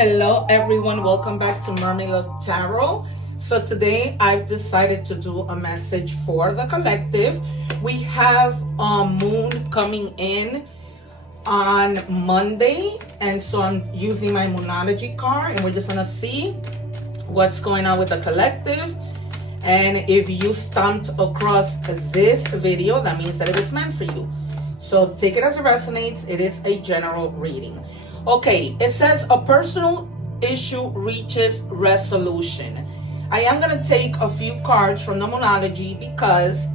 Hello everyone, welcome back to Mermaid Love Tarot. So today I've decided to do a message for the collective. We have moon coming in on Monday, and so I'm using my Moonology card, and we're just gonna see what's going on with the collective. And if you stumbled across this video, that means that it was meant for you. So take it as it resonates. It is a general reading. Okay, it says a personal issue reaches resolution. I am going to take a few cards from the Moonology because,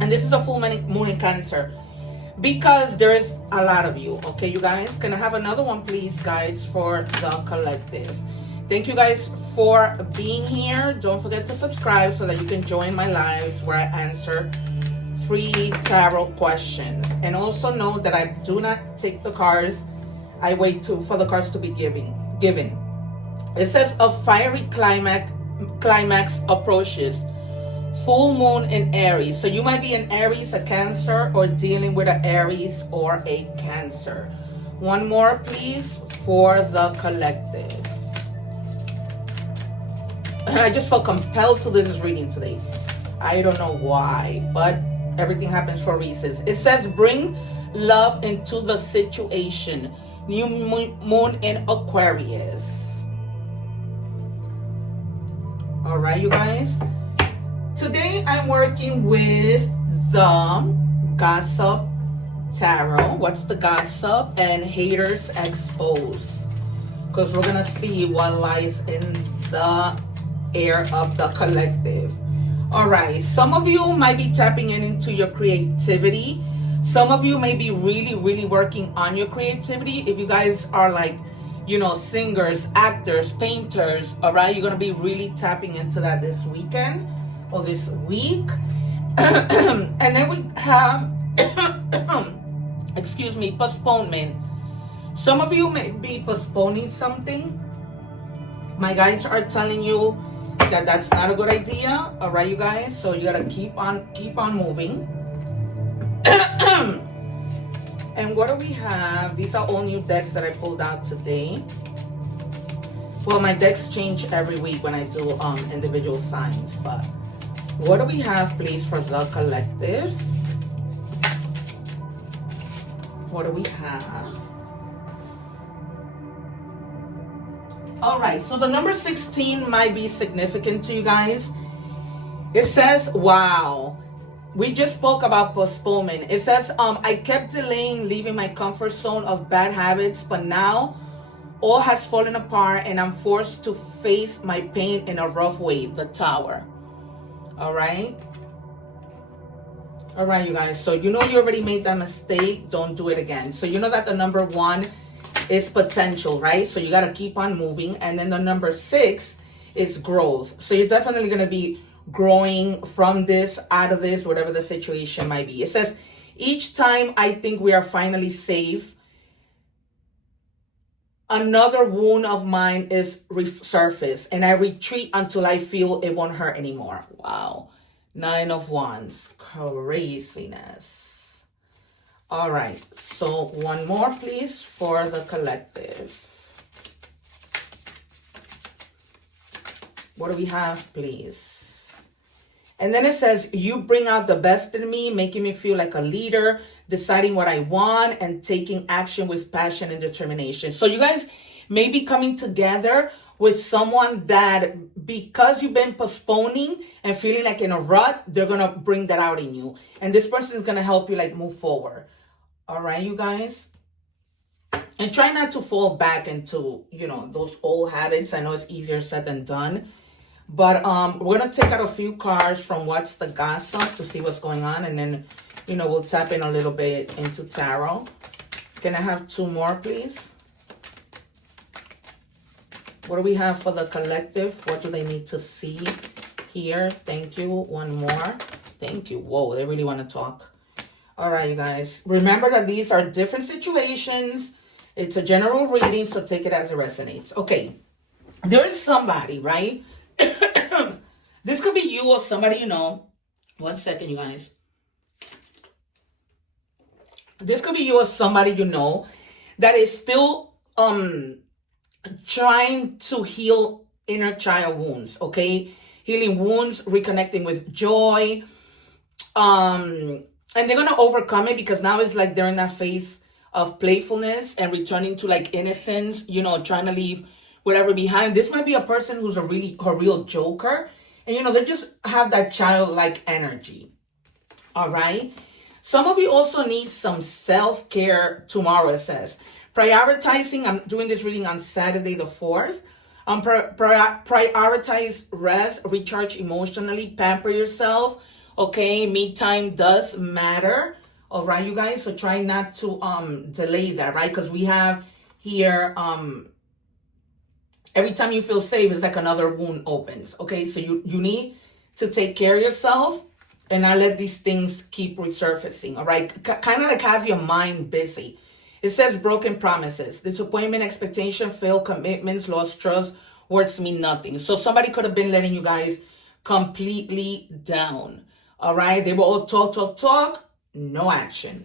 and this is a full moon in Cancer, because there's a lot of you. Okay, you guys, can I have another one, please, guys, for the collective? Thank you guys for being here. Don't forget to subscribe so that you can join my lives where I answer free tarot questions. And also know that I do not take the cards. I wait for the cards to be given. It says a fiery climax approaches. Full moon in Aries. So you might be an Aries, a Cancer, or dealing with an Aries or a Cancer. One more, please, for the collective. I just felt compelled to do this reading today. I don't know why, but everything happens for reasons. It says bring love into the situation. New moon in Aquarius. All right, you guys. Today I'm working with the Gossip Tarot. What's the gossip? And haters exposed. Because we're going to see what lies in the air of the collective. All right, some of you might be tapping into your creativity. Some of you may be really working on your creativity. If you guys are like, you know, singers, actors, painters, all right, you're going to be really tapping into that this weekend or this week. And then we have, excuse me, postponement. Some of you may be postponing something. My guides are telling you that that's not a good idea. All right, you guys. So you got to keep on moving. And what do we have? These are all new decks that I pulled out today. Well, my decks change every week when I do individual signs, but what do we have, please, for the collective? What do we have? All right, so the number 16 might be significant to you guys. It says, wow. We just spoke about postponement. It says, I kept delaying leaving my comfort zone of bad habits, but now all has fallen apart and I'm forced to face my pain in a rough way, the Tower. All right. All right, you guys. So you know you already made that mistake. Don't do it again. So you know that the number 1 is potential, right? So you got to keep on moving. And then the number 6 is growth. So you're definitely going to be growing from this, out of this, whatever the situation might be. It says, each time I think we are finally safe, another wound of mine is resurfaced, and I retreat until I feel it won't hurt anymore. Wow. 9 of Wands. Craziness. All right. So one more, please, for the collective. What do we have, please? And then it says, you bring out the best in me, making me feel like a leader, deciding what I want, and taking action with passion and determination. So you guys may be coming together with someone that, because you've been postponing and feeling like in a rut, they're going to bring that out in you. And this person is going to help you like move forward. All right, you guys? And try not to fall back into, you know, those old habits. I know it's easier said than done. But we're going to take out a few cards from What's the Gossip to see what's going on. And then, you know, we'll tap in a little bit into tarot. Can I have 2 more, please? What do we have for the collective? What do they need to see here? Thank you. One more. Thank you. Whoa, they really want to talk. All right, you guys. Remember that these are different situations. It's a general reading, so take it as it resonates. Okay. There is somebody, right? This could be you or somebody you know. One second, you guys. This could be you or somebody you know that is still trying to heal inner child wounds, okay? Healing wounds, reconnecting with joy. And they're gonna overcome it because now it's like they're in that phase of playfulness and returning to like innocence, you know, trying to leave whatever behind. This might be a person who's a real joker, and you know, they just have that childlike energy. All right. Some of you also need some self-care tomorrow, it says. Prioritizing, I'm doing this reading on Saturday the 4th. Prioritize rest, recharge emotionally, pamper yourself. Okay, me time does matter. All right, you guys. So try not to delay that, right? Because we have here every time you feel safe, it's like another wound opens. Okay, so you need to take care of yourself and not let these things keep resurfacing. All right, kind of like have your mind busy. It says broken promises, disappointment, expectation, failed commitments, lost trust, words mean nothing. So somebody could have been letting you guys completely down. All right, they will all talk, no action.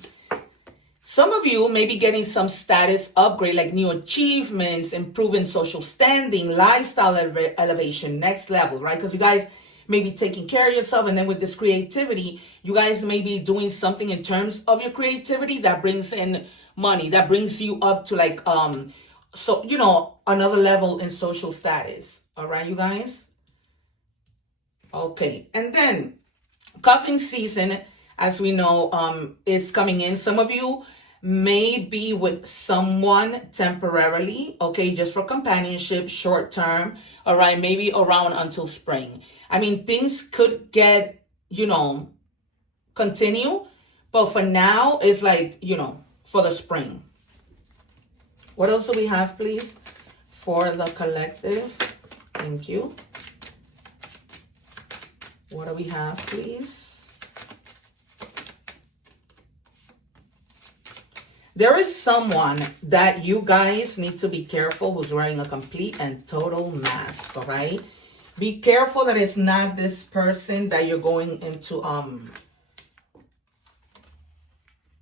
Some of you may be getting some status upgrade, like new achievements, improving social standing, lifestyle elevation, next level, right? Because you guys may be taking care of yourself, and then with this creativity, you guys may be doing something in terms of your creativity that brings in money, that brings you up to like so you know, another level in social status. All right, you guys. Okay, and then cuffing season, as we know, is coming in. Some of you may be with someone temporarily, okay, just for companionship, short term, all right, maybe around until spring. I mean, things could get, you know, continue, but for now, it's like, you know, for the spring. What else do we have, please, for the collective? Thank you. What do we have, please? There is someone that you guys need to be careful who's wearing a complete and total mask, all right? Be careful that it's not this person that you're going into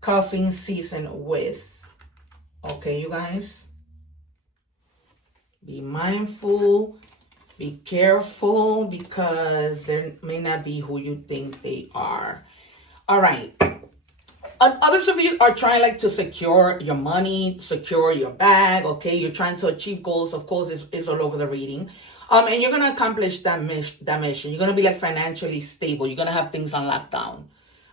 cuffing season with. Okay, you guys? Be mindful, be careful, because they may not be who you think they are. All right. Others of you are trying like to secure your money, secure your bag, okay? You're trying to achieve goals. Of course, it's all over the reading. And you're going to accomplish that mission. You're going to be like financially stable. You're going to have things on lockdown.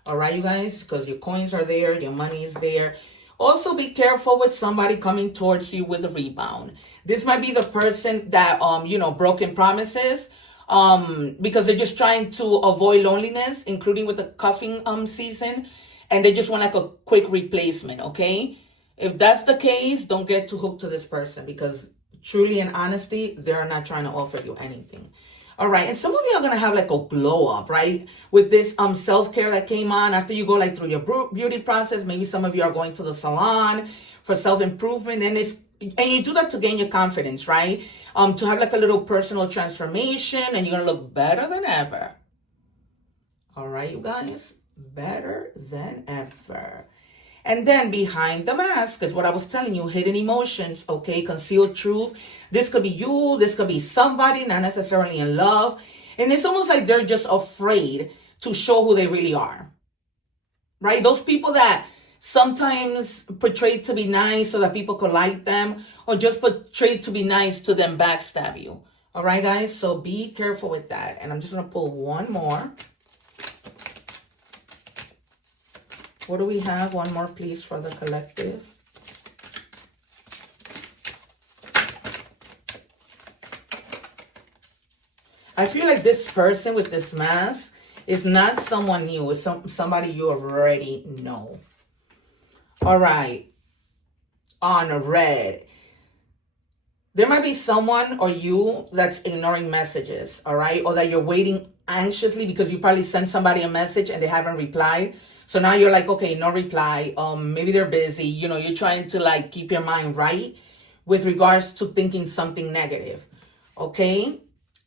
All right, you guys? Because your coins are there, your money is there. Also, be careful with somebody coming towards you with a rebound. This might be the person that, you know, broken promises, because they're just trying to avoid loneliness, including with the cuffing season. And they just want like a quick replacement, okay? If that's the case, don't get too hooked to this person, because truly and honesty, they're not trying to offer you anything. All right, and some of you are going to have like a glow up, right? With this self-care that came on after you go like through your beauty process. Maybe some of you are going to the salon for self-improvement, and you do that to gain your confidence, right? To have like a little personal transformation, and you're going to look better than ever. All right, you guys? Better than ever. And then behind the mask is what I was telling you, hidden emotions, okay? Concealed truth. This could be you, this could be somebody, not necessarily in love. And it's almost like they're just afraid to show who they really are, right? Those people that sometimes portray to be nice so that people could like them, or just portray to be nice to them backstab you. All right, guys? So be careful with that. And I'm just going to pull one more. What do we have? One more, please, for the collective. I feel like this person with this mask is not someone new. It's somebody you already know. All right. On red. There might be someone or you that's ignoring messages, all right? Or that you're waiting anxiously because you probably sent somebody a message and they haven't replied. So now you're like, okay, no reply. Maybe they're busy. You know, you're trying to like keep your mind right with regards to thinking something negative. Okay.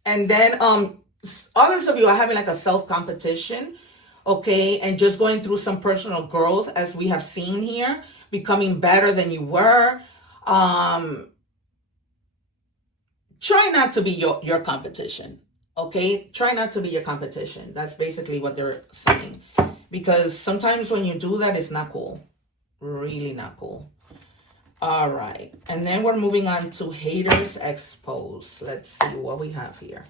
And then others of you are having like a self-competition. Okay. And just going through some personal growth, as we have seen here, becoming better than you were. try not to be your competition. Okay, try not to be your competition. That's basically what they're saying, because sometimes when you do that, it's not cool. Really not cool. All right, and then we're moving on to haters exposed. Let's see what we have here.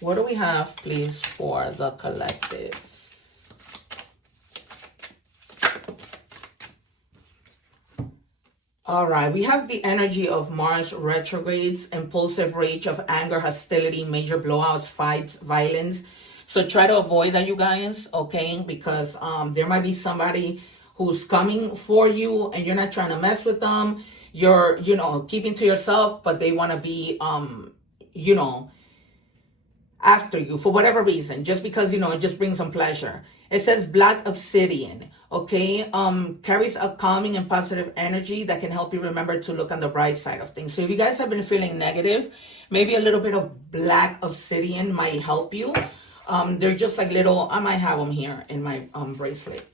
What do we have, please, for the collective? All right, we have the energy of Mars retrogrades, impulsive rage of anger, hostility, major blowouts, fights, violence. So try to avoid that, you guys, okay? Because there might be somebody who's coming for you and you're not trying to mess with them. You're, you know, keeping to yourself, but they want to be, you know, after you for whatever reason, just because, you know, it just brings them pleasure. It says black obsidian, okay? Carries a calming and positive energy that can help you remember to look on the bright side of things. So if you guys have been feeling negative, maybe a little bit of black obsidian might help you. They're just like little, I might have them here in my bracelet.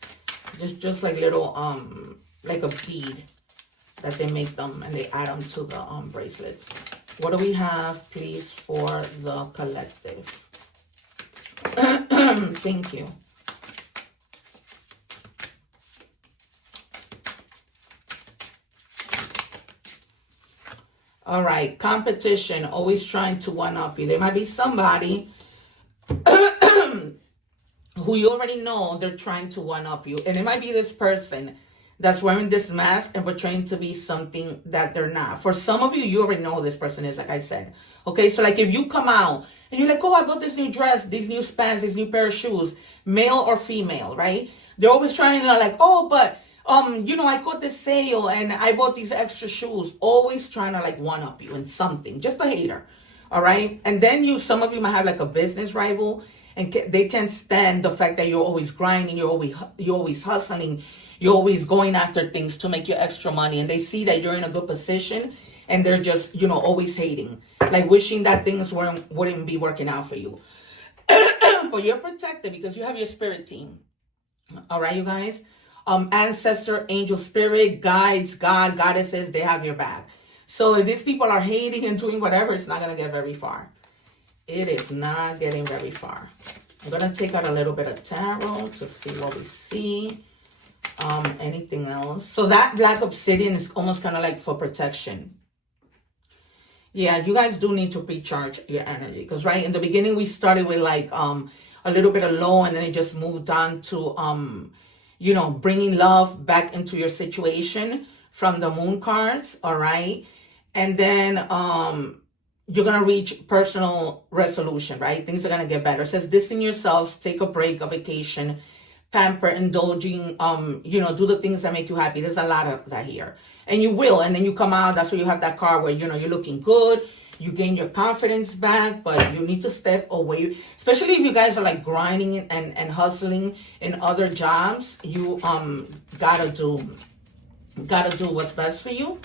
Just like little, like a bead that they make them and they add them to the bracelets. What do we have, please, for the collective? Thank you. All right, competition, always trying to one-up you. There might be somebody who you already know they're trying to one-up you. And it might be this person that's wearing this mask and portraying to be something that they're not. For some of you, you already know who this person is, like I said. Okay, so like if you come out and you're like, oh, I bought this new dress, these new spans, this new pair of shoes, male or female, right? They're always trying to like, oh, but you know, I got this sale and I bought these extra shoes. Always trying to like one-up you in something. Just a hater, all right? And then some of you might have like a business rival, and they can't stand the fact that you're always grinding, you're always hustling, you're always going after things to make you extra money. And they see that you're in a good position and they're just, you know, always hating, like wishing that things wouldn't be working out for you. But you're protected because you have your spirit team. All right, you guys. Ancestor, angel, spirit, guides, God, goddesses, they have your back. So if these people are hating and doing whatever, it's not going to get very far. It is not getting very far. I'm going to take out a little bit of tarot to see what we see. Anything else? So that black obsidian is almost kind of like for protection. Yeah, you guys do need to recharge your energy. Because right in the beginning, we started with like a little bit of low, and then it just moved on to, you know, bringing love back into your situation from the moon cards, all right? And then you're going to reach personal resolution, right? Things are going to get better. It says, distance yourselves, take a break, a vacation, pamper, indulging, you know, do the things that make you happy. There's a lot of that here. And you will. And then you come out, that's where you have that card where, you know, you're looking good. You gain your confidence back, but you need to step away. Especially if you guys are like grinding and hustling in other jobs. You gotta do what's best for you.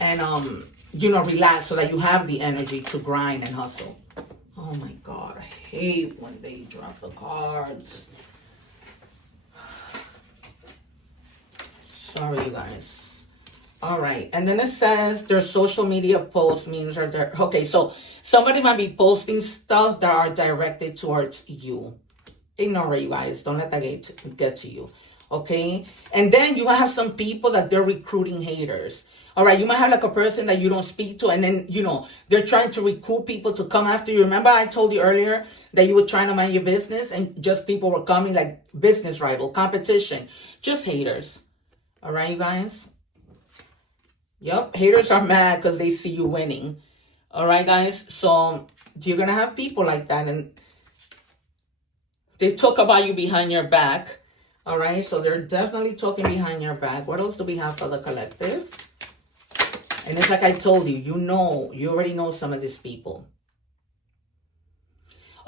And you know, relax so that you have the energy to grind and hustle. Oh my God, I hate when they drop the cards. Sorry, you guys. All right, and then it says their social media posts, memes are there. Okay, so somebody might be posting stuff that are directed towards you. Ignore it, you guys. Don't let that get to you. Okay, and then you might have some people that they're recruiting haters. All right, you might have like a person that you don't speak to, and then, you know, they're trying to recruit people to come after you. Remember I told you earlier that you were trying to mind your business and just people were coming like business rival, competition, just haters. All right, you guys. Yep, haters are mad because they see you winning. All right, guys. So you're going to have people like that, and they talk about you behind your back. All right, so they're definitely talking behind your back. What else do we have for the collective? And it's like I told you, you already know some of these people.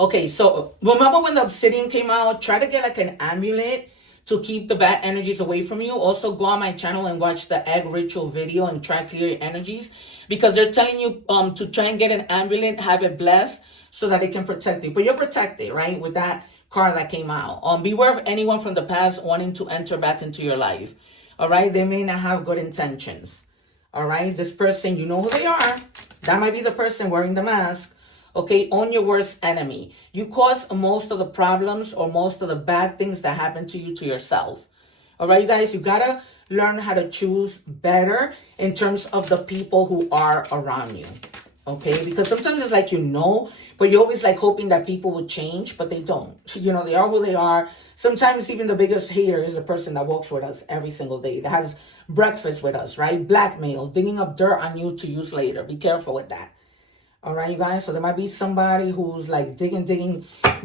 Okay, so remember when the obsidian came out, try to get like an amulet to keep the bad energies away from you. Also go on my channel and watch the egg ritual video and try to clear your energies, because they're telling you to try and get an amulet, have it blessed so that it can protect you. But you're protected, right? With that card that came out. Beware of anyone from the past wanting to enter back into your life. All right, they may not have good intentions. All right, this person, you know who they are. That might be the person wearing the mask. Okay, own your worst enemy. You cause most of the problems or most of the bad things that happen to you to yourself. All right, you guys, you gotta learn how to choose better in terms of the people who are around you. Okay, because sometimes it's like, but you're always like hoping that people will change, but they don't. You know, they are who they are. Sometimes even the biggest hater is the person that walks with us every single day, that has breakfast with us, right? Blackmail, digging up dirt on you to use later. Be careful with that. All right, you guys. So there might be somebody who's like digging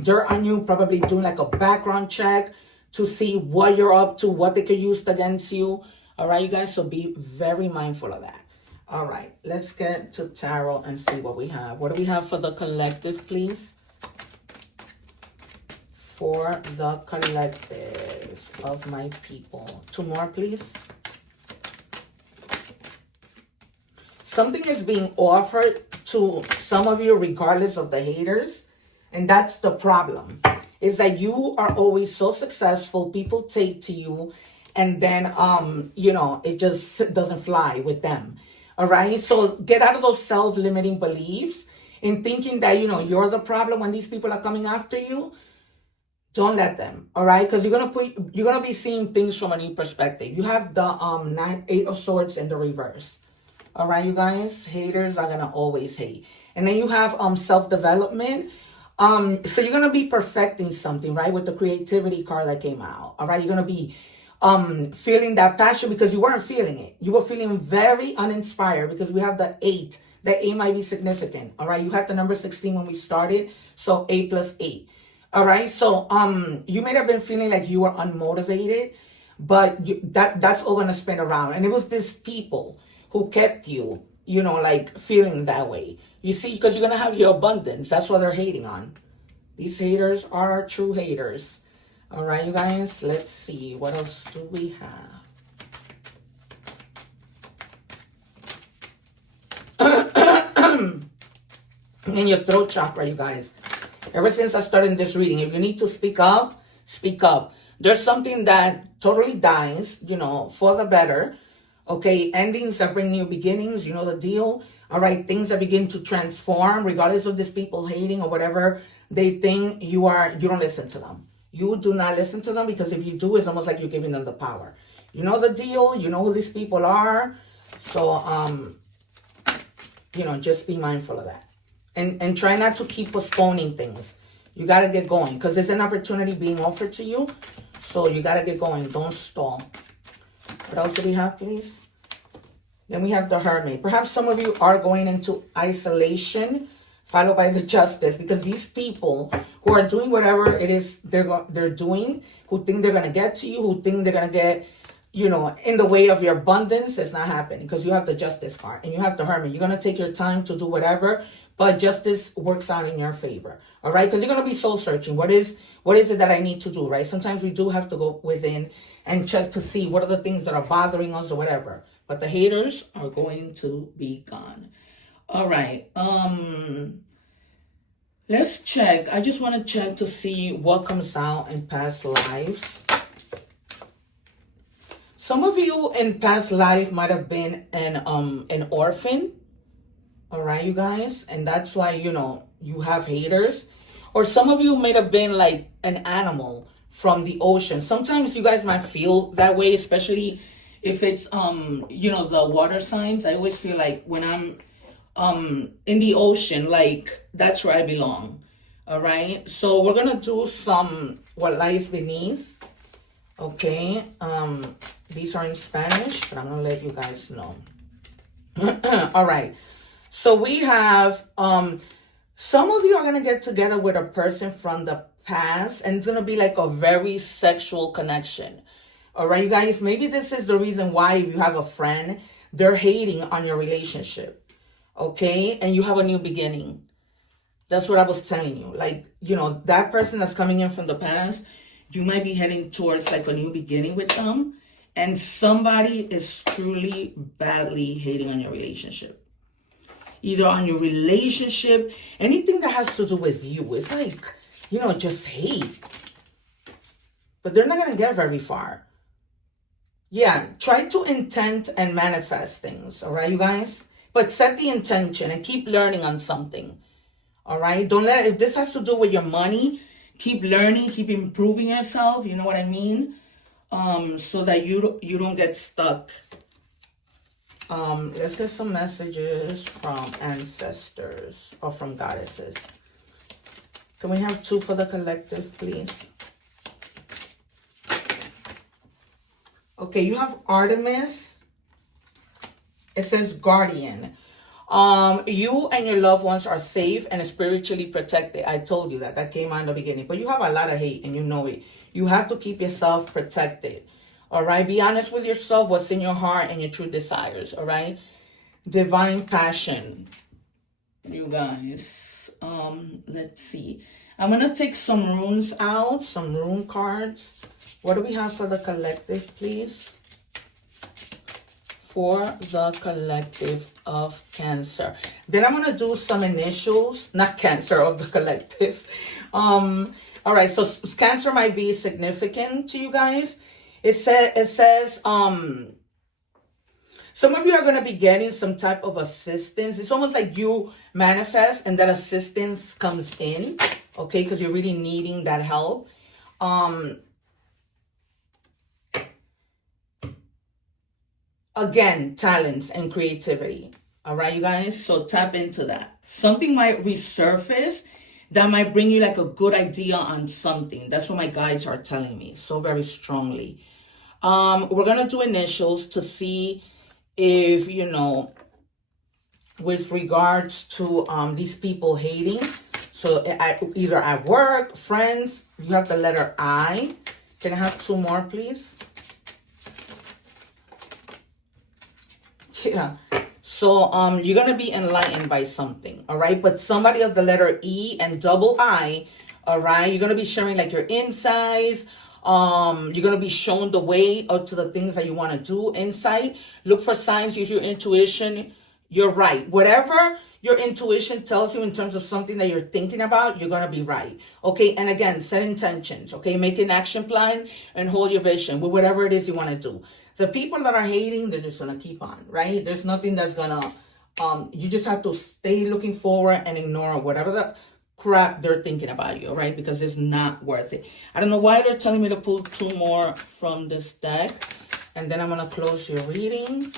dirt on you, probably doing like a background check to see what you're up to, what they could use against you. All right, you guys. So be very mindful of that. All right, let's get to tarot and see what we have. What do we have for the collective, please? For the collective of my people. 2 more, please. Something is being offered to some of you regardless of the haters. And that's the problem. Is that you are always so successful. People take to you. And then, it just doesn't fly with them. All right. So get out of those self-limiting beliefs in thinking that, you're the problem when these people are coming after you. Don't let them. All right. Because you're going to be seeing things from a new perspective. You have the 8 of Swords in the reverse. All right, you guys, haters are going to always hate. And then you have self-development. So you're going to be perfecting something, right? With the creativity card that came out. All right. You're going to be feeling that passion because you weren't feeling it. You were feeling very uninspired because we have the 8. The 8 might be significant. All right. You had the number 16 when we started. So 8 plus 8. All right. So you may have been feeling like you were unmotivated, but that's all going to spin around. And it was these people who kept you, like feeling that way. You see, because you're going to have your abundance. That's what they're hating on. These haters are true haters. All right, you guys, let's see. What else do we have? In your throat chakra, you guys. Ever since I started this reading, if you need to speak up, speak up. There's something that totally dies, for the better. Okay, endings that bring new beginnings, you know the deal. All right, things that begin to transform, regardless of these people hating or whatever they think you don't listen to them. You do not listen to them because if you do, it's almost like you're giving them the power. You know the deal, you know who these people are. So, just be mindful of that. And try not to keep postponing things. You got to get going because there's an opportunity being offered to you. So you got to get going. Don't stall. What else do we have, please? Then we have the Hermit. Perhaps some of you are going into isolation, followed by the Justice, because these people who are doing whatever it is they're doing, who think they're going to get to you, who think they're going to get, in the way of your abundance, it's not happening because you have the Justice card and you have the Hermit. You're going to take your time to do whatever, but justice works out in your favor. All right? Because you're going to be soul searching. What is it that I need to do, right? Sometimes we do have to go within and check to see what are the things that are bothering us or whatever. But the haters are going to be gone. All right. Let's check. I just want to check to see what comes out in past lives. Some of you in past life might have been an orphan. All right, you guys. And that's why, you have haters. Or some of you might have been like an animal from the ocean. Sometimes you guys might feel that way, especially if it's, the water signs. I always feel like when I'm in the ocean, like that's where I belong. All right. So we're going to do some what lies beneath. Okay. These are in Spanish, but I'm going to let you guys know. All right. So we have, some of you are going to get together with a person from the past, and it's going to be like a very sexual connection. All right, you guys, maybe this is the reason why if you have a friend, they're hating on your relationship. Okay. And you have a new beginning. That's what I was telling you. Like, that person that's coming in from the past, you might be heading towards like a new beginning with them. And somebody is truly badly hating on your relationship. Either on your relationship, anything that has to do with you. It's like, just hate. But they're not going to get very far. yeah, try to intend and manifest things, all right, you guys? But set the intention and keep learning on something, all right? Don't let, if this has to do with your money, keep learning, keep improving yourself, you know what I mean? So that you don't get stuck. Let's get some messages from ancestors or from goddesses. Can we have 2 for the collective, please? Okay, you have Artemis. It says guardian. You and your loved ones are safe and spiritually protected. I told you that. That came out in the beginning. But you have a lot of hate and you know it. You have to keep yourself protected. All right? Be honest with yourself, what's in your heart and your true desires. All right? Divine passion. You guys. Let's see. I'm going to take some runes out. Some rune cards. What do we have for the collective, please? For the collective of Cancer. Then I'm going to do some initials, not Cancer, of the collective. All right, so Cancer might be significant to you guys. It says some of you are going to be getting some type of assistance. It's almost like you manifest and that assistance comes in, okay, because you're really needing that help. Again, talents and creativity. All right, you guys? So tap into that. Something might resurface that might bring you like a good idea on something. That's what my guides are telling me so very strongly. We're going to do initials to see if, you know, with regards to these people hating. So either at work, friends, you have the letter I. Can I have 2 more, please? Yeah. So you're gonna be enlightened by something, all right? But somebody of the letter E and double I, all right? You're gonna be sharing like your insights. You're gonna be shown the way or to the things that you want to do. Insight. Look for signs. Use your intuition. You're right. Whatever your intuition tells you in terms of something that you're thinking about, you're gonna be right. Okay. And again, set intentions. Okay. Make an action plan and hold your vision with whatever it is you want to do. The people that are hating, they're just going to keep on, right? There's nothing that's going to, you just have to stay looking forward and ignore whatever the crap they're thinking about you, right? Because it's not worth it. I don't know why they're telling me to pull 2 more from this deck. And then I'm going to close your reading.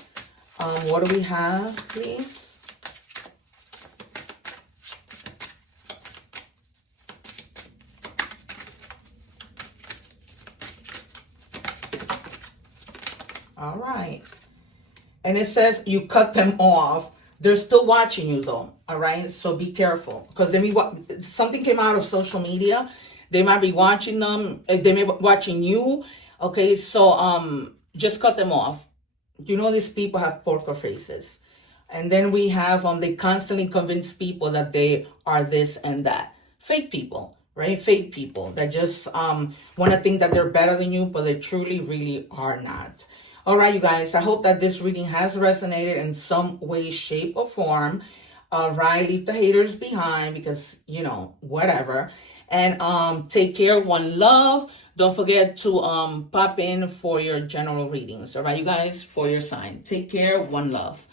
What do we have, please? All right. And it says you cut them off. They're still watching you though. All right. So be careful because something came out of social media. They might be watching them. They may be watching you. Okay. So just cut them off. You know, these people have poker faces. And then we have, they constantly convince people that they are this and that. Fake people, right? Fake people that just want to think that they're better than you, but they truly, really are not. All right, you guys, I hope that this reading has resonated in some way, shape, or form. All right, leave the haters behind because, you know, whatever. And take care, one love. Don't forget to pop in for your general readings. All right, you guys, for your sign. Take care, one love.